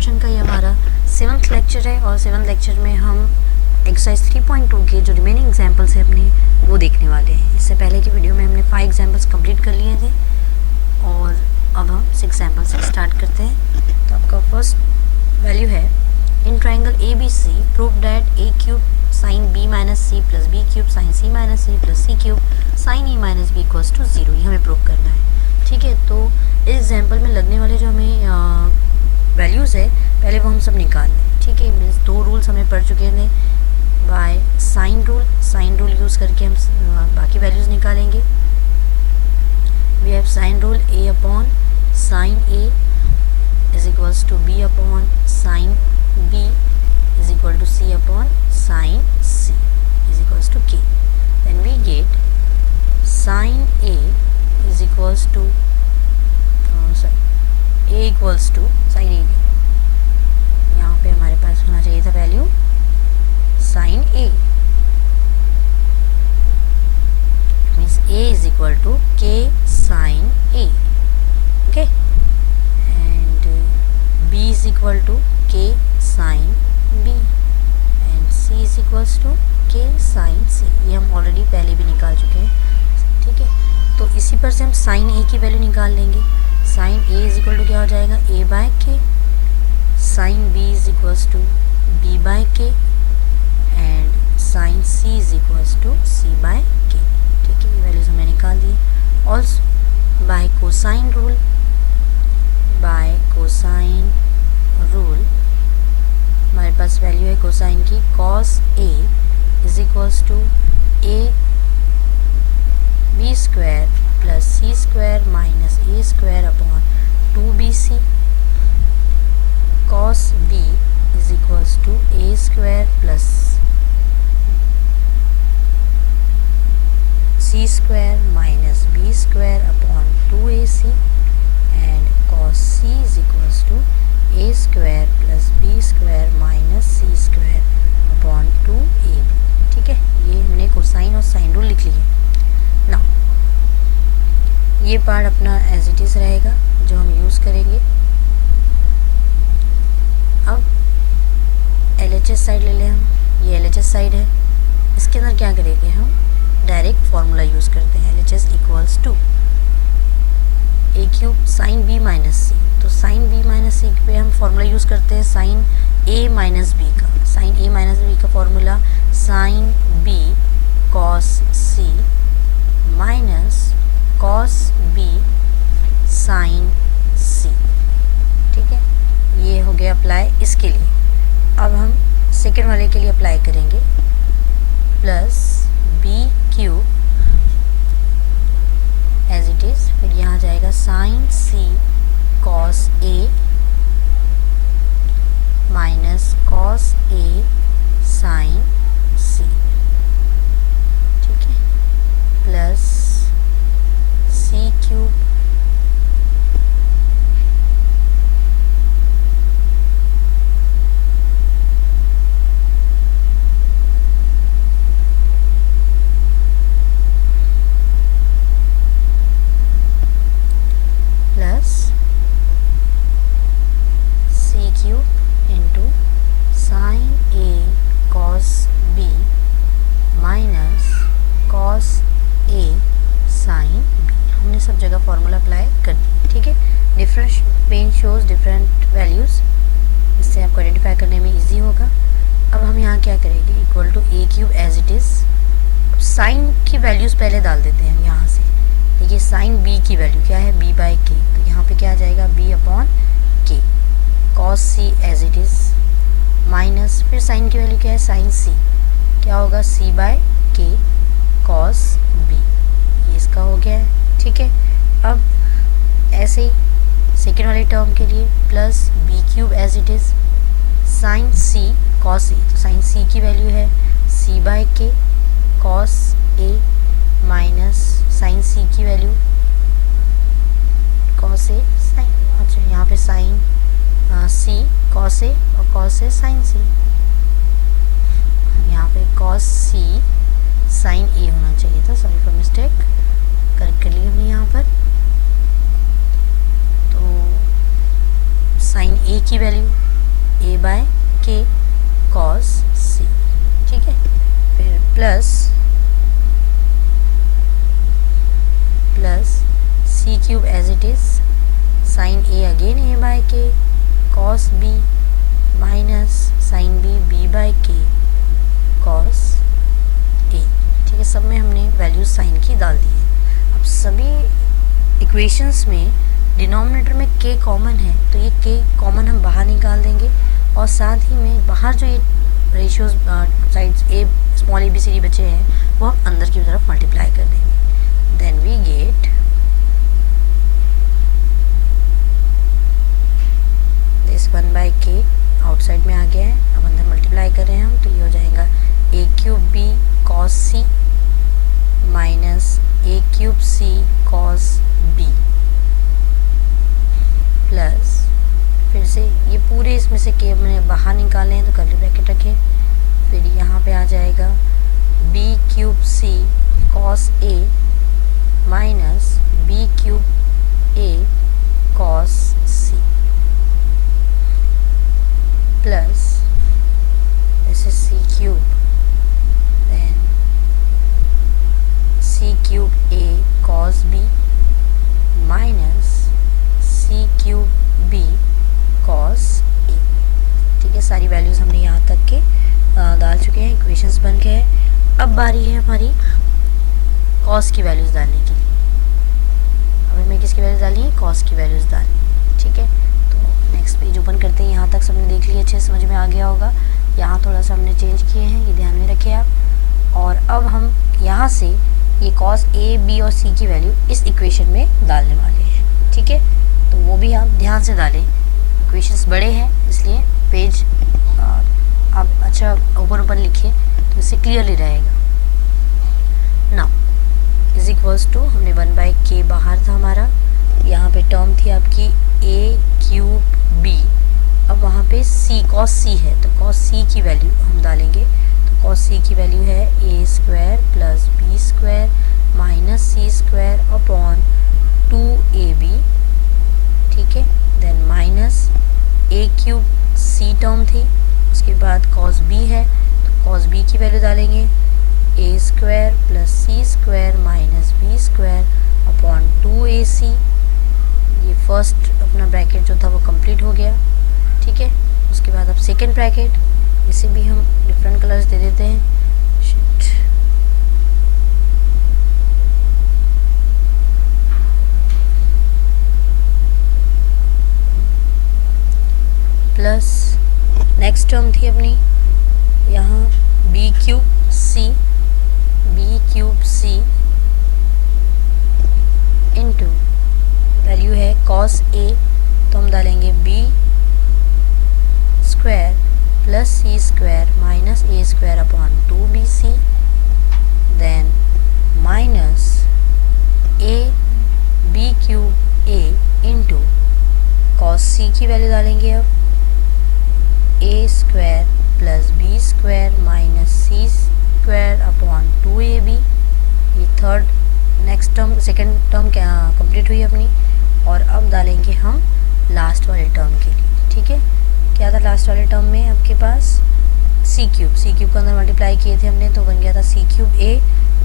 Function का ये हमारा 7th लेक्चर है और 7th लेक्चर में हम एक्सरसाइज 3.2 के जो रिमेनिंग एग्जाम्पल्स है अपने वो देखने वाले हैं। इससे पहले की वीडियो में हमने 5 एग्जाम्पल्स कंप्लीट कर लिए थे और अब हम 6 एग्जाम्पल से स्टार्ट करते हैं। तो आपका फर्स्ट वैल्यू है in triangle ABC prove that a cube sine b minus C plus B cube sine c minus C plus C cube sine e minus B equals to 0, ये हमें prove करना है। ठीक है, तो इस एग्जाम्पल में लगने वाले जो हमें वैल्यूज़ है पहले वो हम सब निकाल लें। ठीक है, मीन्स 2 रूल्स हमने पढ़ चुके थे। बाय साइन रूल यूज़ करके हम बाकी वैल्यूज़ निकालेंगे। We have sine rule a upon sine a is equals to b upon sine b is equal to c upon sine c is equals to k। Then we get sine a is equals to a equals to sine a, यहाँ पे हमारे पास होना चाहिए था value sine a means a is equal to k sine a, okay, and b is equal to k sine b and c is equals to k sine c। ये हम already पहले भी निकाल चुके हैं। ठीक है, तो इसी पर से हम साइन a की वैल्यू निकाल लेंगे। Sine a is equal to क्या हो जाएगा a by k, sine b is equals to b by k and sine c is equals to c by k। ठीक है, ये वैल्यूज हमने निकाल दी। ऑल्सो बाय कोसाइन रूल हमारे पास वैल्यू है कोसाइन की cos a is equals to a b square plus c square minus a square upon 2bc। cos b is equals to a square plus c square minus b square upon 2ac and cos c is equals to a square plus b square minus c square upon 2ab। ठीक है, ये हमने cosine और sine rule लिख लिए। Now ये part अपना as it is रहेगा जो हम यूज़ करेंगे। अब LHS साइड ले लें हम, ये LHS साइड है। इसके अंदर क्या करेंगे हम डायरेक्ट फार्मूला यूज़ करते हैं। LHS equals to a cube sine b minus C, तो साइन b माइनस सी पे हम फार्मूला यूज़ करते हैं साइन a माइनस b का। साइन a माइनस b का formula sine b cos c minus cos b sine c। ठीक है, ये हो गया अप्लाई इसके लिए। अब हम सेकेंड वाले के लिए अप्लाई करेंगे plus b cube as it is, फिर यहाँ जाएगा sine c cos a minus cos a sine c। ठीक है, plus c cube plus c cube into sine a cos b minus cos a sine b। हमने सब जगह formula apply कर दी। ठीक है, different pen shows different values, इससे आपको आइडेंटिफाई करने में इजी होगा। अब हम यहाँ क्या करेंगे equal to a cube as it is. अब साइन की वैल्यूज़ पहले डाल देते हैं हम यहाँ से। देखिए साइन b की वैल्यू क्या है b बाई k, तो यहाँ पे क्या आ जाएगा b upon k। cos c as it is minus फिर साइन की वैल्यू क्या है साइन c, क्या होगा c by k cos b, ये इसका हो गया है। ठीक है, अब ऐसे ही सेकेंड वाले टर्म के लिए plus b cube as it is sine c cos a, तो साइन c की वैल्यू है c by k cos a minus sine c की वैल्यू cos a साइन, अच्छा यहाँ पे साइन c cos a और cos a साइन c, यहाँ पे cos c साइन a होना चाहिए था, सॉरी फॉर मिस्टेक, करेक्ट कर लिया हमने यहाँ पर। तो साइन a की value A by K cos C, ठीक है। फिर plus C cube as it is sine A again A by K cos B minus sine B B by K cos A, ठीक है। सब में हमने वैल्यूज साइन की डाल दी है। अब सभी इक्वेशंस में डिनोमिनेटर में के कॉमन है, तो ये के कॉमन हम बाहर निकाल देंगे और साथ ही में बाहर जो ये ratios sides A small A B C D बचे हैं वो हम अंदर की तरफ मल्टीप्लाई कर देंगे। Then we get this 1 by K outside में आ गया है, अब अंदर मल्टीप्लाई कर रहे हैं हम, तो ये हो जाएगा ए cube B cos C minus A cube C cos B plus फिर से ये पूरे इसमें से के मैंने बाहर निकाले हैं तो कर्ली ब्रैकेट रखें, फिर यहाँ पे आ जाएगा B cube C cos A minus B cube A cos C plus this is C cube then C cube A cos B minus C cube B cos A, ठीक है। सारी वैल्यूज़ हमने यहाँ तक के डाल चुके हैं, इक्वेशंस बन गए हैं। अब बारी है हमारी कॉस की वैल्यूज़ डालने की। अब हमें किसकी वैल्यूज़ डालनी है? कॉस की वैल्यूज़ डालनी है, ठीक है। तो नेक्स्ट पेज ओपन करते हैं। यहाँ तक सबने देख लिया, अच्छे समझ में आ गया होगा। यहाँ थोड़ा सा हमने चेंज किए हैं, ये ध्यान में रखें आप। और अब हम यहाँ से ये कॉस ए बी और सी की वैल्यू इस इक्वेशन में डालने वाले हैं, ठीक है। तो वो भी आप ध्यान से डालें, इक्वेशंस बड़े हैं इसलिए पेज आप अच्छा ऊपर लिखिए तो इससे क्लियरली रहेगा। नाउ इज इक्वल्स टू हमने 1 बाय के बाहर था हमारा, यहाँ पे टर्म थी आपकी ए क्यूब बी, अब वहाँ पे सी कॉस सी है तो कॉस सी की वैल्यू हम डालेंगे। तो कॉस सी की वैल्यू है A square plus B square minus C square upon 2ab, ठीक है। Then minus A cube C term थी, उसके बाद कॉस बी है तो कॉस बी की वैल्यू डालेंगे A square plus C square minus B square upon 2ac। ये फर्स्ट अपना ब्रैकेट जो था वो कंप्लीट हो गया, ठीक है। उसके बाद अब सेकेंड ब्रैकेट, इसे भी हम डिफरेंट कलर्स दे देते हैं। प्लस नेक्स्ट टर्म थी अपनी यहाँ B cube C into value है कॉस ए, तो हम डालेंगे B square plus C square minus A square upon 2bc, then minus A B cube A into cos C की वैल्यू डालेंगे अब A square plus B square minus C square upon 2ab। ये third next term second term क्या complete हुई अपनी। और अब डालेंगे हम लास्ट वाले टर्म के लिए, ठीक है। क्या था लास्ट वाले टर्म में आपके पास? सी क्यूब को अंदर मल्टीप्लाई किए थे हमने तो बन गया था C cube A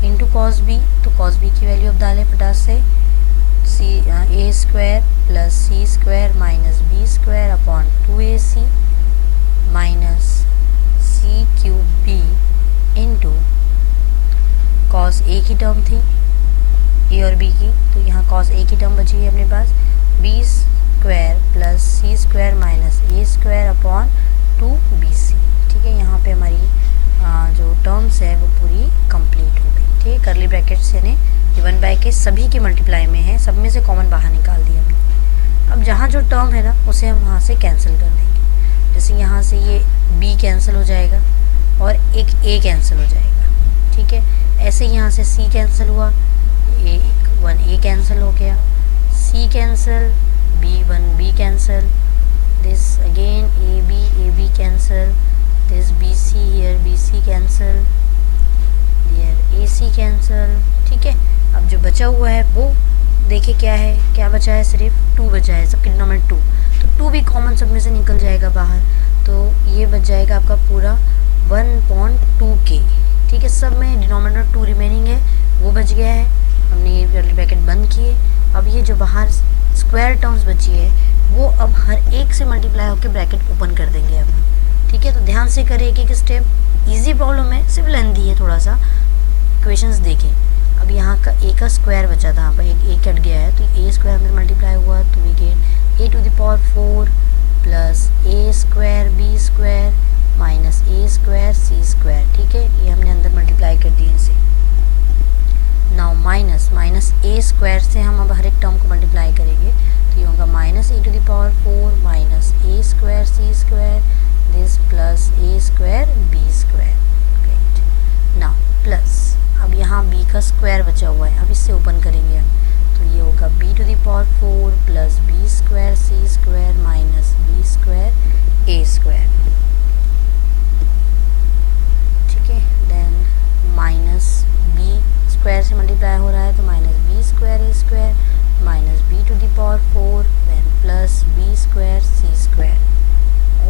into cos B, तो कॉस बी की वैल्यू अब डालें फटाक से C A square plus C square minus B square upon 2ac minus C cube B into cos A की टर्म थी ए और बी की, तो यहाँ कॉस ए की टर्म बची है अपने पास B square plus C square minus A square upon 2bc, ठीक है। यहाँ पे हमारी जो टर्म्स है वो पूरी कंप्लीट हो गई, ठीक है। करली ब्रैकेट से ने 1 बाय के सभी के मल्टीप्लाई में है, सब में से कॉमन बाहर निकाल दिया हमने। अब जहाँ जो टर्म है ना उसे हम वहाँ से कैंसिल कर देंगे। जैसे यहाँ से ये b कैंसिल हो जाएगा और एक a कैंसिल हो जाएगा, ठीक है। ऐसे यहाँ से c कैंसिल हुआ, 1a कैंसिल हो गया, c cancel, b cancel, this again ab cancel, this bc here bc cancel, here ac cancel, ठीक है। अब जो बचा हुआ है वो देखिए क्या है, क्या बचा है? सिर्फ 2 बचा है, सबके डिनोमिनेटर 2, तो 2 भी कॉमन सब में से निकल जाएगा बाहर। तो ये बच जाएगा आपका पूरा 1/2k। ठीक है, सब में डिनोमिनेटर 2 रिमेनिंग है, वो बच गया है, हमने ये कर्ली ब्रैकेट बंद किए। अब ये जो बाहर स्क्वायर टर्म्स बची है वो अब हर एक से मल्टीप्लाई होकर ब्रैकेट ओपन कर देंगे अब। ठीक है, तो ध्यान से करें एक एक स्टेप, इजी प्रॉब्लम है, सिर्फ लेंथी है थोड़ा सा। इक्वेशंस देखें, अब यहाँ का ए का स्क्वायर बचा था, यहाँ पर एक ए कट गया है, तो ए स्क्वायर अंदर मल्टीप्लाई हुआ तो we get a⁴ plus A square B square minus A square C square. ठीक है, ये हमने अंदर मल्टीप्लाई कर दिया इसे। नाउ माइनस ए स्क्वायर से हम अब हर एक टर्म को मल्टीप्लाई करेंगे, तो ये होगा -a⁴ minus A square C square this plus A square B square. Right, now plus अब यहाँ b का स्क्वायर बचा हुआ है, अब इससे ओपन करेंगे हम, तो ये होगा b⁴ plus B square C square minus B square A square. ठीक है, देन माइनस b स्क्वायर से मल्टीप्लाई हो रहा है, तो minus B square A square minus b⁴ then plus B square C square,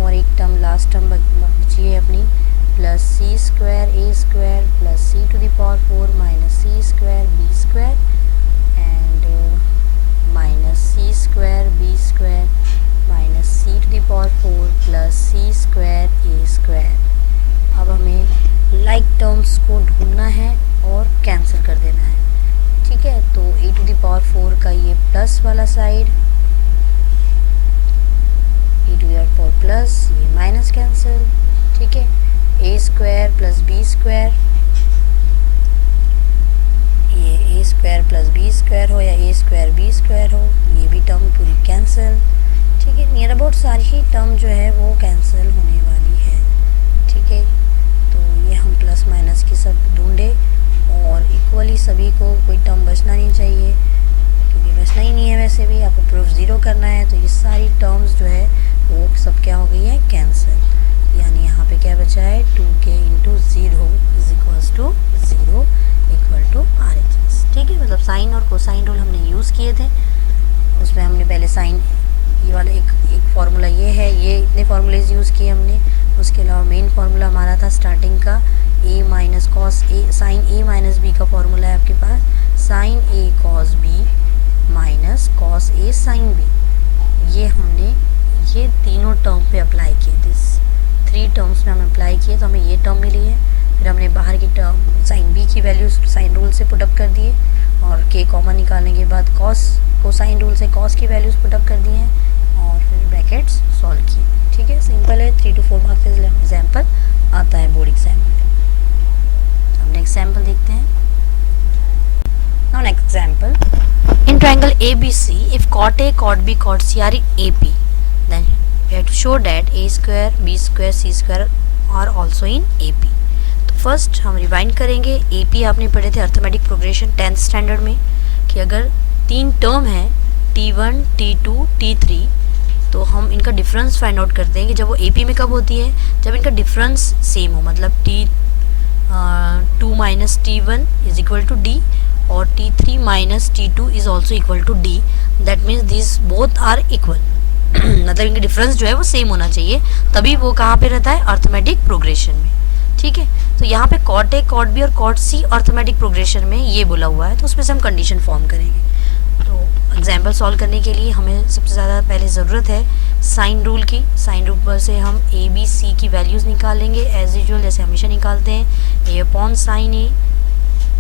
और एक टर्म लास्ट टर्म बची है अपनी, plus C square A square plus c⁴ minus C square B square and minus C square B square minus c⁴ plus C square A square. अब हमें like terms को ढूंढना है और कैंसिल कर देना है। ठीक है, तो a⁴ का ये प्लस वाला साइड, a⁴ प्लस, ये माइनस कैंसिल। ठीक है, A square plus B square, ये ए स्क्वायर प्लस बी स्क्वायर हो या ए स्क्वायर बी स्क्वायर हो, ये भी टर्म पूरी कैंसिल। ठीक है, नियर अबाउट सारी ही टर्म जो है वो कैंसिल होने वाली है। ठीक है, तो ये हम प्लस माइनस की सब ढूंढे और इक्वली सभी को, कोई टर्म बचना नहीं चाहिए क्योंकि बचना ही नहीं है, वैसे भी आपको प्रूफ 0 करना है, तो ये सारी टर्म्स जो है वो सब क्या हो गई है, कैंसिल। यानी यहाँ पे क्या बचा है, 2k × 0 = 0 = RHS। ठीक है, मतलब साइन और कोसाइन रूल हमने यूज़ किए थे, उसमें हमने पहले साइन, ये वाला एक फार्मूला ये है, ये इतने फार्मूलेज यूज़ किए हमने। उसके अलावा मेन फार्मूला हमारा था स्टार्टिंग का a minus cos A sine a minus B का फार्मूला है आपके पास, sine a cos b minus cos a sine b। ये हमने ये तीनों टर्म पे अप्लाई किए, दिस 3 टर्म्स में हम अप्लाई किए, तो हमें ये टर्म मिली है। फिर हमने बाहर की टर्म साइन b की वैल्यूज साइन रूल से पुटअप कर दिए, और k कॉमन निकालने के बाद कॉस कोसाइन रूल से कॉस की वैल्यूज पुटअप कर दिए हैं, और फिर ब्रैकेट्स सॉल्व किए। ठीक है, सिंपल है, 3 to 4 मार्क्स का एग्जाम्पल आता है बोर्ड एग्जाम में। अब नेक्स्ट एग्जाम्पल देखते हैं। Now next example, in triangle ABC if cot A cot B cot C are in AP, then we have to show that A square B square C square are also in AP। तो first हम rewind करेंगे, AP आपने पढ़े थे arithmetic progression 10th standard में, कि अगर 3 term है T1 T2 T3, तो हम इनका डिफरेंस फाइंड आउट करते हैं कि जब वो AP में कब होती है, जब इनका डिफरेंस सेम हो, मतलब T2 minus T1 is equal to D और T3 minus T2 is also equal to D। That means this both are equal, मतलब इनका डिफरेंस जो है वो सेम होना चाहिए, तभी वो कहाँ पे रहता है, अर्थमेटिक प्रोग्रेशन में। ठीक है, तो यहाँ पे कॉट A कॉट B और कॉट C अर्थमेटिक प्रोग्रेशन में ये बोला हुआ है, तो उसमें से हम कंडीशन फॉर्म करेंगे। तो एग्जाम्पल सॉल्व करने के लिए हमें सबसे ज़्यादा पहले ज़रूरत है साइन रूल की। साइन रूल पर से हम A B C की वैल्यूज़ निकालेंगे एज यूजुअल, जैसे हमेशा निकालते हैं, A अपॉन साइन A।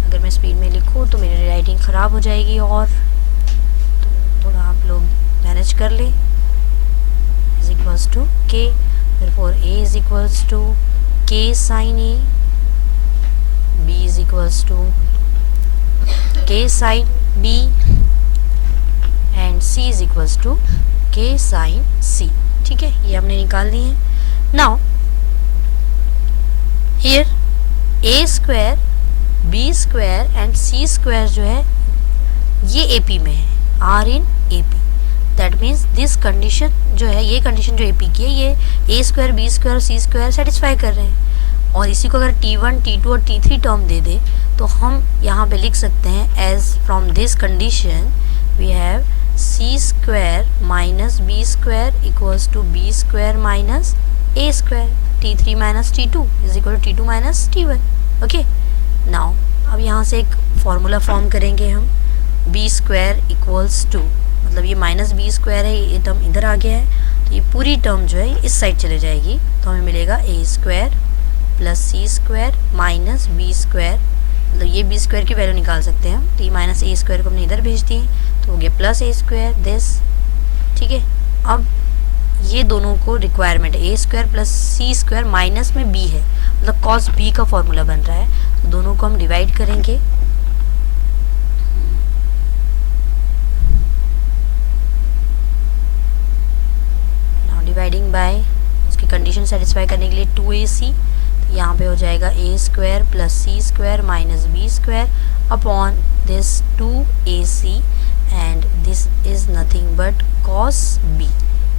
अगर मैं स्पीड में लिखूँ तो मेरी राइटिंग ख़राब हो जाएगी, और तो थोड़ा आप लोग मैनेज कर लें। Is equals to K, therefore A is equals to K sin A, B is equals to K sin B and C is equals to K sin C। ठीक है, ये हमने निकाल दी है। Now here A square B square and C square जो है ये AP में है, are in AP। That means this condition जो है, ये कंडीशन जो AP की है, ये A स्क्वायर B स्क्वायर और C स्क्वायर सेटिस्फाई कर रहे हैं, और इसी को अगर T1 T2 और T3 टर्म दे दे तो हम यहाँ पे लिख सकते हैं as from this condition we have C square minus B square equals to B square minus a square t3 minus t2 is equal to t2 minus t1. Okay, now अब यहाँ से एक फॉर्मूला फॉर्म करेंगे हम, b square equals to, मतलब ये minus B square है, ये टर्म इधर आ गया है, तो ये पूरी टर्म जो है इस साइड चले जाएगी, तो हमें मिलेगा a square plus C square minus B square, मतलब ये बी स्क्वायर की वैल्यू निकाल सकते हैं हम, तो ये माइनस ए स्क्वायर को हमने इधर भेज दिए, तो हो गया प्लस ए स्क्वायर दिस। ठीक है, अब ये दोनों को रिक्वायरमेंट है, A square plus C square minus में बी है, मतलब कॉस बी का फॉर्मूला बन रहा है, तो दोनों को हम डिवाइड करेंगे। नाउ डिवाइडिंग बाय, उसकी कंडीशन सेटिस्फाई करने के लिए 2ac, तो यहाँ पे हो जाएगा A square plus C square minus B square upon this 2ac and this is nothing but cos B.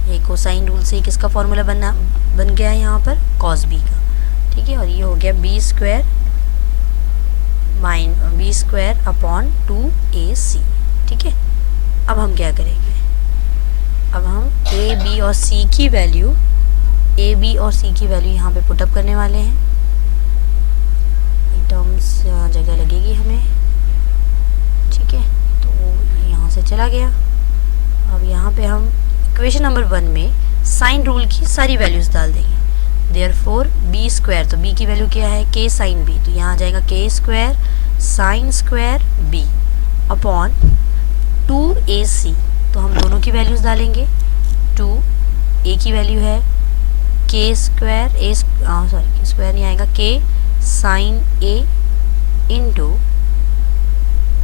ये कोसाइन रूल से किसका फॉर्मूला बन गया है यहाँ पर, कॉस बी का। ठीक है, और ये हो गया बी स्क्वायर अपॉन 2ac। ठीक है, अब हम क्या करेंगे, अब हम ए बी और सी की वैल्यू यहाँ पे पुटअप करने वाले हैं। ये टर्म्स जगह लगेगी हमें। ठीक है, तो यहाँ से चला गया। अब यहाँ पे हम इक्वेशन नंबर 1 में साइन रूल की सारी वैल्यूज़ डाल देंगे। देयरफॉर बी स्क्वायर, तो बी की वैल्यू क्या है, के साइन बी, तो यहाँ आ जाएगा K square sine square B upon 2ac, तो हम दोनों की वैल्यूज़ डालेंगे। 2a की वैल्यू है के स्क्वायर स्क्वायर नहीं आएगा, K sine a into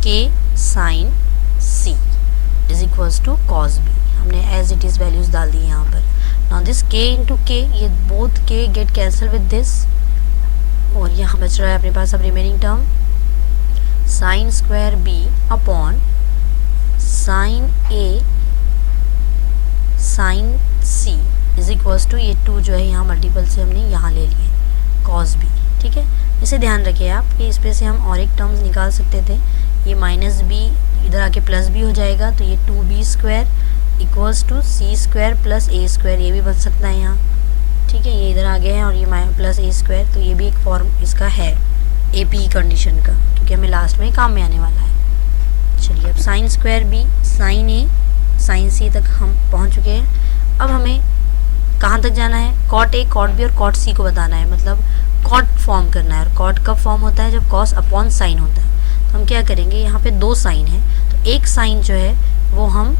K sine c is equals to cos B. हमने एज इट इज़ वैल्यूज़ डाल दी यहाँ पर। Now this k into K, ये both k get cancel with this, और यहाँ बच रहा है अपने पास अब remaining term sine square b upon sine a sine c is equals to, ये 2 जो है यहाँ मल्टीपल से हमने यहाँ ले लिए कॉस b। ठीक है, इसे ध्यान रखिए आप कि इस पे से हम और एक टर्म्स निकाल सकते थे, ये माइनस b इधर आके प्लस b हो जाएगा, तो ये 2b square equals to C square plus A square, ये भी बन सकता है यहाँ। ठीक है, ये इधर आ गया है और ये प्लस ए स्क्वायर, तो ये भी एक फॉर्म इसका है ए पी कंडीशन का, क्योंकि हमें लास्ट में काम में आने वाला है। चलिए, अब sign square B sign A sine सी तक हम पहुँच चुके हैं। अब हमें कहाँ तक जाना है, कॉट ए कॉट बी और कॉट सी को बताना है, मतलब कॉट फॉर्म करना है। और कॉट कब फॉर्म होता है, जब कॉस अपॉन साइन होता है। तो हम क्या करेंगे, यहाँ पे 2 साइन है, तो एक साइन जो है वो हम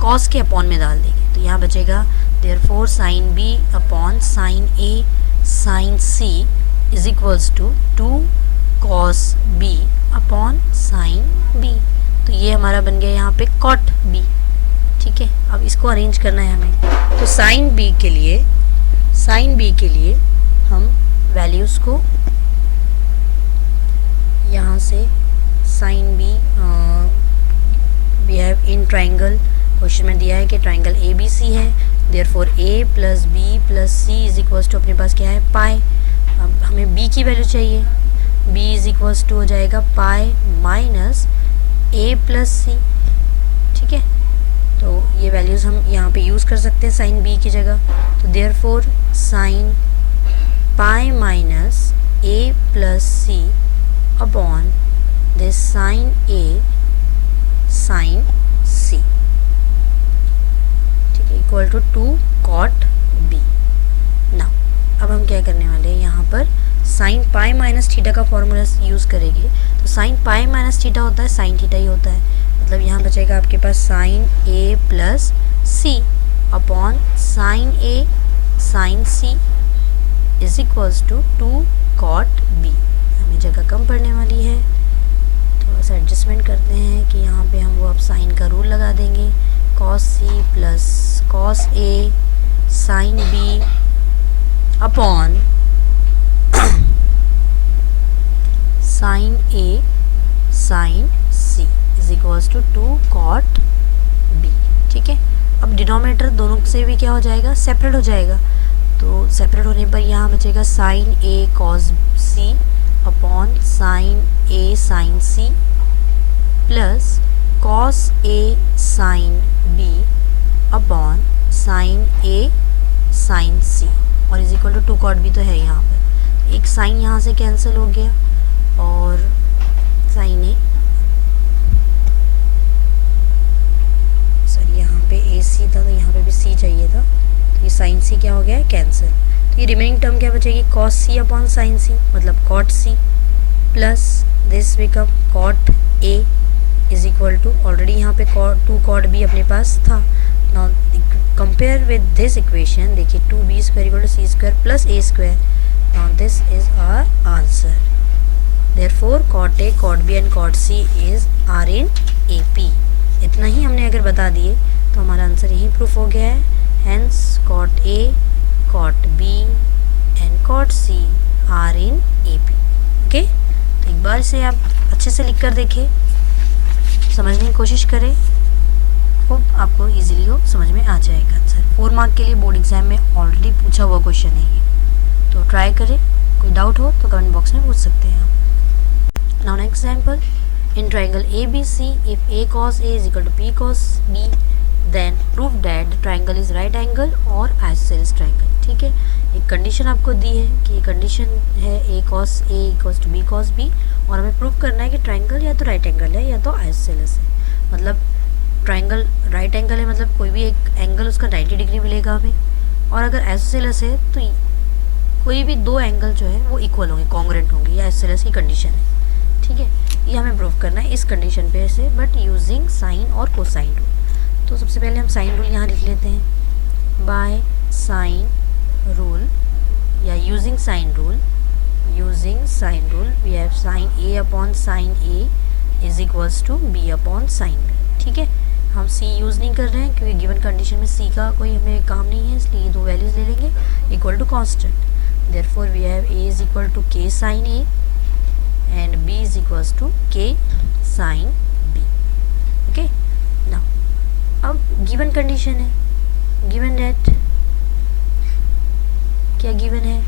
कॉस के अपॉन में डाल देंगे, तो यहाँ बचेगा therefore sine B upon sine A sine C is equals to 2 cos B upon sine B. तो ये हमारा बन गया यहाँ पे कॉट बी। ठीक है, अब इसको अरेंज करना है हमें, तो साइन बी के लिए हम वैल्यूज़ को यहाँ से sine B we have in triangle, question में दिया है कि ट्राइंगल ए बी सी है, therefore A plus B plus C is equals to, अपने पास क्या है पाई। अब हमें बी की वैल्यू चाहिए, बी इज इक्वल्स टू हो जाएगा पाई माइनस ए प्लस सी। ठीक है, तो ये वैल्यूज़ हम यहाँ पे यूज़ कर सकते हैं साइन बी की जगह, तो therefore sine pi minus A plus C upon this sine A sine C, ठीक है, equal to 2 cot B. Now अब हम क्या करने वाले हैं, यहाँ पर साइन पाई माइनस थीटा का फॉर्मूला यूज़ करेंगे, तो साइन पाई माइनस थीटा होता है साइन थीटा ही होता है, मतलब यहाँ बचेगा आपके पास sine A plus C upon sine A sine C is equals to 2 cot B. हमें जगह कम पड़ने वाली है, थोड़ा सा एडजस्टमेंट करते हैं कि यहाँ पे हम वो अब साइन का रूल लगा देंगे, cos C plus cos A sine B upon sine A sine C is equals to 2 cot B. ठीक है, अब डिनोमिनेटर दोनों से भी क्या हो जाएगा, सेपरेट हो जाएगा, तो सेपरेट होने पर यहाँ बचेगा sine A cos C upon sine A sine C plus cos A sine B upon sine A sine C. और is equal to 2 cot B तो है यहाँ पर। एक साइन यहाँ से कैंसिल हो गया और साइन ए, सॉरी यहाँ पे ए सी था तो यहाँ पे भी सी चाहिए था, तो ये साइन सी क्या हो गया है, कैंसिल। तो ये रिमेनिंग टर्म क्या बचेगी, cos C upon sine C, मतलब cot C plus this become cot A is equal to, already यहाँ पे कॉट 2 कॉट बी अपने पास था। Now compare with this equation, देखिए 2b square equal to C square plus A square. Now this is our answer. Therefore cot A, cot B and cot C is are in A P. इतना ही हमने अगर बता दिए तो हमारा answer यही प्रूफ हो गया है। Hence cot A, cot B and cot C are in A P. Okay, तो एक बार इसे आप अच्छे से लिख कर देखें, समझने की कोशिश करें, होप आपको इजीली हो समझ में आ जाएगा आंसर। 4 मार्क के लिए बोर्ड एग्जाम में ऑलरेडी पूछा हुआ क्वेश्चन है ये, तो ट्राई करें। कोई डाउट हो तो कमेंट बॉक्स में पूछ सकते हैं आप। Now next example, in triangle ABC, if A cos A is equal to B cos B, then prove that the triangle is right angle or isosceles triangle। ठीक है, एक कंडीशन आपको दी है कि कंडीशन है A cos A equals to B cos B, और हमें prove करना है कि ट्राइंगल या तो राइट एंगल है या तो आइसोसेलेस है। मतलब ट्राइंगल राइट एंगल है, मतलब कोई भी एक एंगल उसका 90 डिग्री मिलेगा हमें, और अगर आइसोसेलेस है तो कोई भी 2 एंगल जो है वो इक्वल होंगे, कॉन्ग्रुएंट होंगे, ये आइसोसेलेस की कंडीशन है। ठीक है, ये हमें प्रूव करना है इस कंडीशन पे से, बट यूजिंग साइन और कोसाइन रूल। तो सबसे पहले हम साइन रूल यहाँ लिख लेते हैं। बाय साइन रूल या using sine rule, we have sine A upon sine A is equals to B upon sine B. ठीक है, हम सी यूज़ नहीं कर रहे हैं क्योंकि गिवन कंडीशन में सी का कोई हमें काम नहीं है, इसलिए ये 2 वैल्यूज़ ले लेंगे equal to constant. Therefore we have A is equal to K sine A and b is equals to k sin b। okay, now अब given condition है, given that क्या given है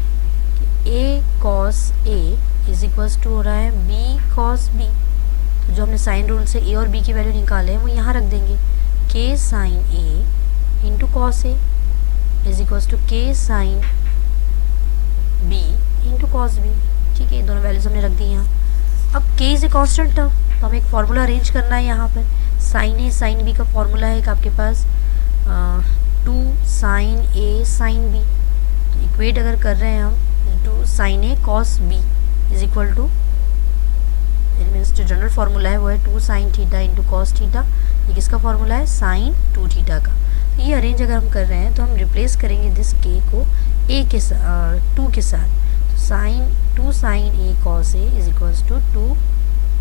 कि a cos a is equals to हो रहा है b cos b। तो जो हमने साइन रूल से a और b की वैल्यू निकाले हैं वो यहाँ रख देंगे, k sin a into cos a is equals to k sin b into cos b। ठीक है, दोनों वैल्यूज हमने रख दी यहाँ। अब k is a constant term, तो हमें एक फार्मूला अरेंज करना है यहाँ पर। साइन ए साइन बी का फार्मूला है एक आपके पास 2 साइन ए साइन बी, तो इक्वेट अगर कर रहे हैं हम 2 sine A cos B is equal to, means जो जनरल फार्मूला है वो है 2 sine theta into cos theta. ये किसका फार्मूला है, साइन 2 थीटा का। तो ये अरेंज अगर हम कर रहे हैं तो हम रिप्लेस करेंगे दिस k को a के साथ 2 के साथ। Sine 2 sine A cos A is equals to 2,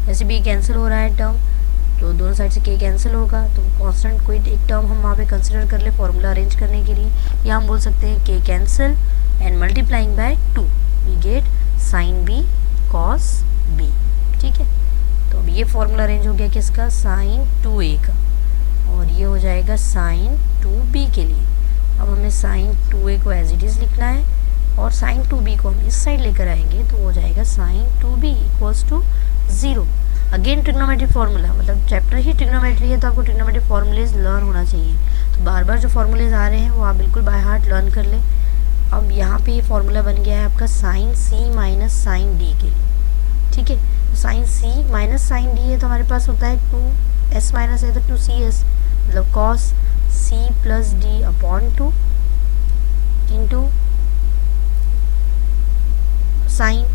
ऐसे भी कैंसिल हो रहा है टर्म, तो दोनों साइड से k कैंसिल होगा, तो कांस्टेंट कोई एक टर्म हम वहाँ पे कंसिडर कर ले फॉर्मूला अरेंज करने के लिए, या हम बोल सकते हैं k cancel and multiplying by 2 we get sine b cos b। ठीक है, तो अब ये फॉर्मूला अरेंज हो गया किसका, साइन 2a का, और ये हो जाएगा साइन 2b के लिए। अब हमें साइन 2a को एज इट इज़ लिखना है और साइन 2b को हम इस साइड लेकर आएंगे तो हो जाएगा sine 2b equals to 0। Again trigonometry formula, मतलब चैप्टर ही ट्रिग्नोमेट्री है तो आपको ट्रिग्नोमेट्री फार्मूलेज लर्न होना चाहिए। तो बार बार जो फार्मूलेज आ रहे हैं वो आप बिल्कुल बाय हार्ट लर्न कर लें। अब यहाँ पे ये फार्मूला बन गया है आपका sine c minus sine d के लिए। ठीक है, तो sine c minus sine d है तो हमारे पास होता है 2s माइनस है तो 2cs, मतलब cos c plus d upon 2 into sine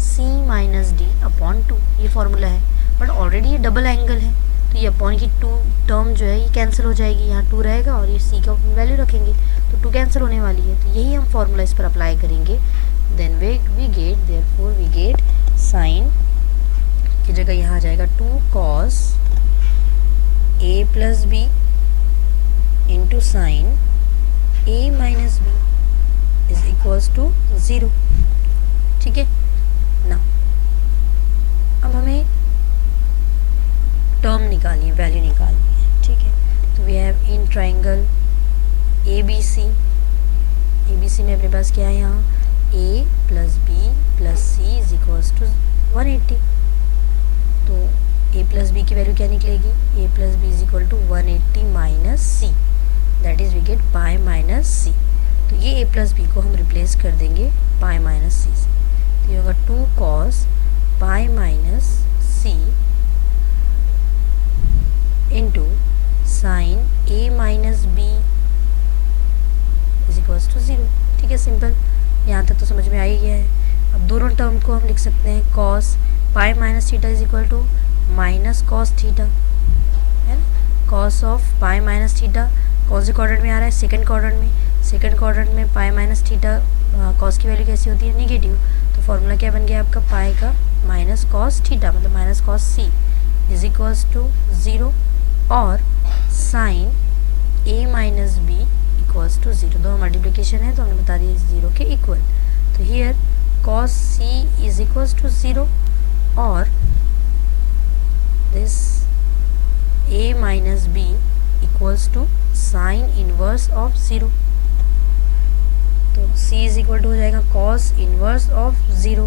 c minus D upon 2, ये फार्मूला है। बट ऑलरेडी ये डबल एंगल है तो ये अपॉन की 2 टर्म जो है ये कैंसिल हो जाएगी, यहाँ 2 रहेगा और ये c का वैल्यू रखेंगे तो 2 कैंसिल होने वाली है, तो यही हम फार्मूला इस पर अप्लाई करेंगे। Then we get, therefore we get sine की जगह यहाँ आ जाएगा 2 cos a plus B into sine a minus B is equals to 0। ठीक है ना, अब हमें टर्म निकालनी है, वैल्यू निकालनी है। ठीक है, तो we have in triangle A B C में अपने पास क्या है, यहाँ a plus B plus C is equals to 180। तो a प्लस बी की वैल्यू क्या निकलेगी, a plus B is equal to 180 minus C, that is we get pi minus C. तो ये a प्लस बी को हम रिप्लेस कर देंगे पाई माइनस सी से, तो ये होगा 2 cos pi minus C into sine a minus B is equals to 0। ठीक है, सिंपल, यहाँ तक तो समझ में आ ही गया है। अब दोनों टर्म को हम लिख सकते हैं cos pi minus theta is equal to minus cos theta, है ना। Cos of pi minus theta कौन से क्वाड्रेंट में आ रहा है, सेकंड क्वाड्रेंट में। सेकंड क्वाड्रेंट में पाई माइनस थीटा कॉस की वैल्यू कैसी होती है, निगेटिव। तो फॉर्मूला क्या बन गया आपका, पाई का माइनस कॉस थीटा मतलब minus cos C is equals to 0 और sine A minus B equals to 0। दोनों मल्टीप्लिकेशन है तो हमने बता दिया 0 के इक्वल। तो here cos C is equals to 0 और this a minus B equals to sine inverse of 0। तो c इज इक्वल टू हो जाएगा cos इनवर्स ऑफ 0।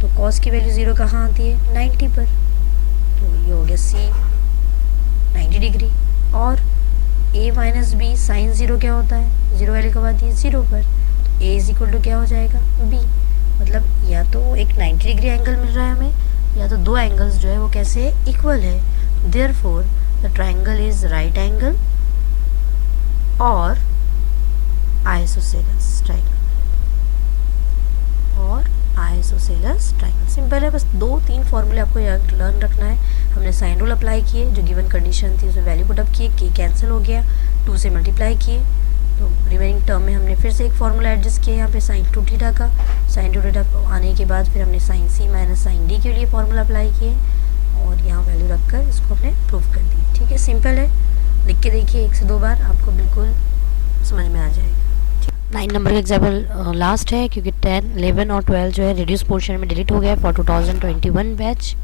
तो cos की वैल्यू 0 कहाँ आती है, 90 पर। तो ये हो गया c 90 डिग्री। और a माइनस बी साइन 0 क्या होता है, 0 वैल्यू कब आती है, 0 पर। तो a इज इक्वल टू क्या हो जाएगा, b। मतलब या तो एक 90 डिग्री एंगल मिल रहा है हमें, या तो दो एंगल्स जो है वो कैसे इक्वल है। Therefore, the triangle is right angle or isosceles triangle और isosceles triangle। सिंपल है, बस 2-3 फॉर्मूले आपको लर्न रखना है। हमने साइन रूल अप्लाई किए, जो गिवन कंडीशन थी उसमें वैल्यू पुट अप किए, के कैंसिल हो गया, 2 से मल्टीप्लाई किए। तो रिमेनिंग टर्म में हमने फिर से एक फार्मूला एडजस्ट किया यहाँ पे साइन 2 थीटा का। साइन 2 थीटा आने के बाद फिर हमने साइन सी माइनस साइन डी के लिए फार्मूला अप्लाई किए और यहाँ वैल्यू रखकर इसको हमने प्रूव कर दी। ठीक है, सिंपल है, लिख के देखिए 1 से 2 बार, आपको बिल्कुल समझ में आ जाएगा। 9 नंबर का एग्जाम्पल लास्ट है, क्योंकि 10, 11 और 12 जो है रिड्यूस पोर्शन में डिलीट हो गया फॉर 2021 बैच।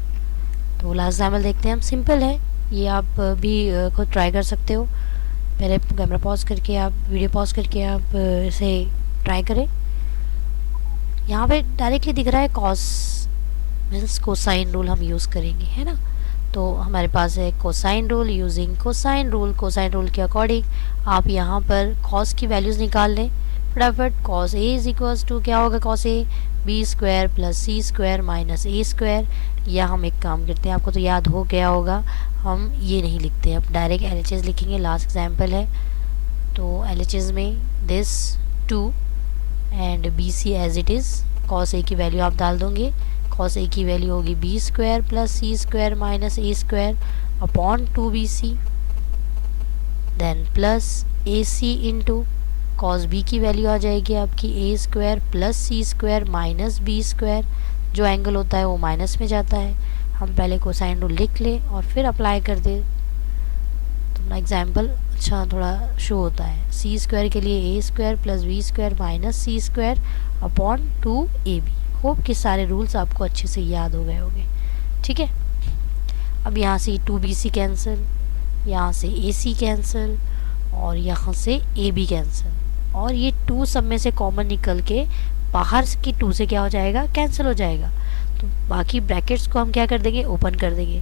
तो लास्ट एग्जाम्पल देखते हैं हम। सिंपल है, ये आप भी खुद ट्राई कर सकते हो। पहले कैमरा पॉज करके आप वीडियो पॉज करके आप इसे ट्राई करें। यहाँ पे डायरेक्टली दिख रहा है कॉस मीन्स कोसाइन रूल हम यूज़ करेंगे, है ना। तो हमारे पास है cosine rule, using cosine rule. Cosine rule के अकॉर्डिंग आप यहाँ पर कॉस की वैल्यूज़ निकाल लें फटाफट। Cos A is equals to क्या होगा, cos A B square plus C square minus A square. या हम एक काम करते हैं, आपको तो याद हो गया होगा, हम ये नहीं लिखते हैं, अब डायरेक्ट एलएचएस लिखेंगे। लास्ट एग्जाम्पल है, तो एलएचएस में this 2 and B C as it is. Cos A की वैल्यू आप डाल दोगे, कॉस ए की वैल्यू होगी B square plus C square minus A square upon 2bc, then plus A C into cos B की value आ जाएगी आपकी A square plus C square minus B square. जो एंगल होता है वो माइनस में जाता है। हम पहले कोसाइन रूल लिख लें और फिर अप्लाई कर दें, तो अपना एग्जाम्पल अच्छा थोड़ा शो होता है। सी स्क्वायर के लिए A square plus B square minus C square upon 2ab। Hope कि सारे रूल्स आपको अच्छे से याद हो गए होंगे। ठीक है, अब यहाँ से 2bc कैंसिल, यहाँ से ac कैंसिल और यहाँ से ab कैंसिल, और ये 2 सब में से कॉमन निकल के बाहर की 2 से क्या हो जाएगा, कैंसिल हो जाएगा। तो बाकी ब्रैकेट्स को हम क्या कर देंगे, ओपन कर देंगे।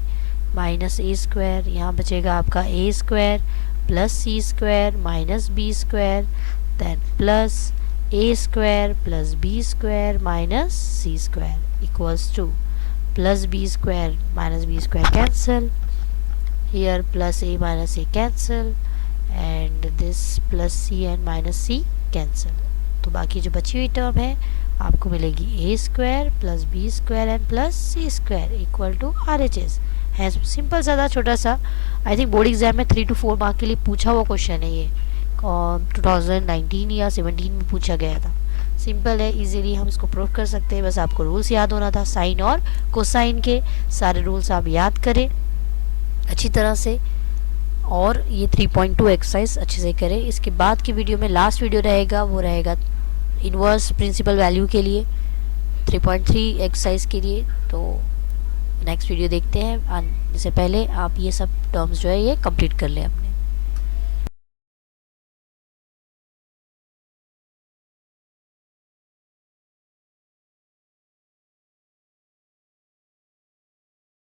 माइनस ए स्क्वायर, यहाँ बचेगा आपका A square plus C square minus B square, then plus A square plus B square minus C square equals to plus B square minus B square cancel, here plus A minus A cancel and this plus C and minus C cancel. तो बाकी जो बची हुई term है आपको मिलेगी A square plus B square and plus C square equal to RHS है। Simple सा, छोटा सा, आई थिंक बोर्ड एग्जाम में 3 to 4 मार्क के लिए पूछा हुआ क्वेश्चन है ये, 2019 या 17 में पूछा गया था। सिंपल है, इजीली हम इसको प्रूव कर सकते हैं। बस आपको रूल्स याद होना था, साइन और कोसाइन के सारे रूल्स आप याद करें अच्छी तरह से, और ये 3.2 एक्सरसाइज अच्छे से करें। इसके बाद की वीडियो में लास्ट वीडियो रहेगा, वो रहेगा इन्वर्स प्रिंसिपल वैल्यू के लिए, 3.3 एक्सरसाइज के लिए। तो नेक्स्ट वीडियो देखते हैं, इससे पहले आप ये सब टर्म्स जो है ये कंप्लीट कर लें।